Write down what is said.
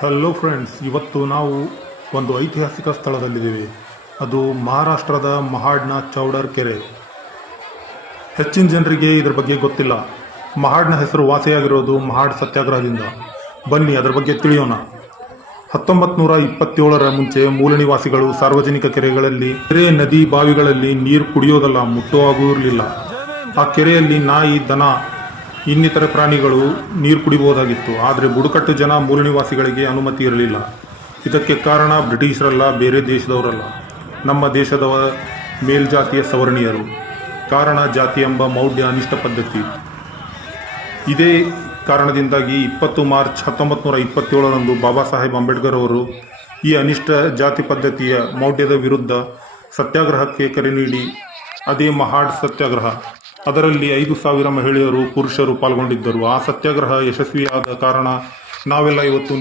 Hello friends, ಇವತ್ತು ನಾವು ಒಂದು ಐತಿಹಾಸಿಕ ಸ್ಥಳದಲ್ಲಿದ್ದೇವೆ. ಅದು ಮಹಾರಾಷ್ಟ್ರದ ಮಹಾಡ್ನ ಚೌಡರ್ ಕೆರೆ. ಹೆಚ್ಚಿನ ಜನರಿಗೆ ಇದರ ಬಗ್ಗೆ ಗೊತ್ತಿಲ್ಲ. ಮಹಾಡ್ನ ಹೆಸರು ವಾಸಿಯಾಗಿರೋದು ಮಹಾಡ್ ಸತ್ಯಾಗ್ರಹದಿಂದ. ಬನ್ನಿ ಅದರ ಬಗ್ಗೆ ತಿಳಿಯೋಣ. 1927ರ ಮುಂಚೆ ಮೂಲ ನಿವಾಸಿಗಳು ಸಾರ್ವಜನಿಕ ಕೆರೆಗಳಲ್ಲಿ, ಕೆರೆ ನದಿ ಬಾವಿಗಳಲ್ಲಿ ನೀರು ಕುಡಿಯೋದಲ್ಲ, ಮುಟ್ಟುವಾಗೂ ಇರಲಿಲ್ಲ. ಆ ಕೆರೆಯಲ್ಲಿ ನಾಯಿ, ದನ, ಇನ್ನಿತರ ಪ್ರಾಣಿಗಳು ನೀರು ಕುಡಿಬಹುದಾಗಿತ್ತು. ಆದರೆ ಬುಡಕಟ್ಟು ಜನ ಮೂಲ ನಿವಾಸಿಗಳಿಗೆ ಅನುಮತಿ ಇರಲಿಲ್ಲ. ಇದಕ್ಕೆ ಕಾರಣ ಬ್ರಿಟಿಷರಲ್ಲ, ಬೇರೆ ದೇಶದವರಲ್ಲ, ನಮ್ಮ ದೇಶದ ಮೇಲ್ಜಾತಿಯ ಸವರ್ಣೀಯರು. ಕಾರಣ ಜಾತಿ ಎಂಬ ಮೌಢ್ಯ ಅನಿಷ್ಟ ಪದ್ಧತಿ. ಇದೇ ಕಾರಣದಿಂದಾಗಿ 20 ಮಾರ್ಚ್ 1927ರಂದು ಬಾಬಾ ಸಾಹೇಬ್ ಅಂಬೇಡ್ಕರ್ ಅವರು ಈ ಅನಿಷ್ಟ ಜಾತಿ ಪದ್ಧತಿಯ ಮೌಢ್ಯದ ವಿರುದ್ಧ ಸತ್ಯಾಗ್ರಹಕ್ಕೆ ಕರೆ ನೀಡಿ, ಅದೇ ಮಹಾಡ್ ಸತ್ಯಾಗ್ರಹ. ಅದರಲ್ಲಿ 5,000 ಮಹಿಳೆಯರು, ಪುರುಷರು ಪಾಲ್ಗೊಂಡಿದ್ದರು. ಆ ಸತ್ಯಾಗ್ರಹ ಯಶಸ್ವಿಯಾದ ಕಾರಣ ನಾವೆಲ್ಲ ಇವತ್ತು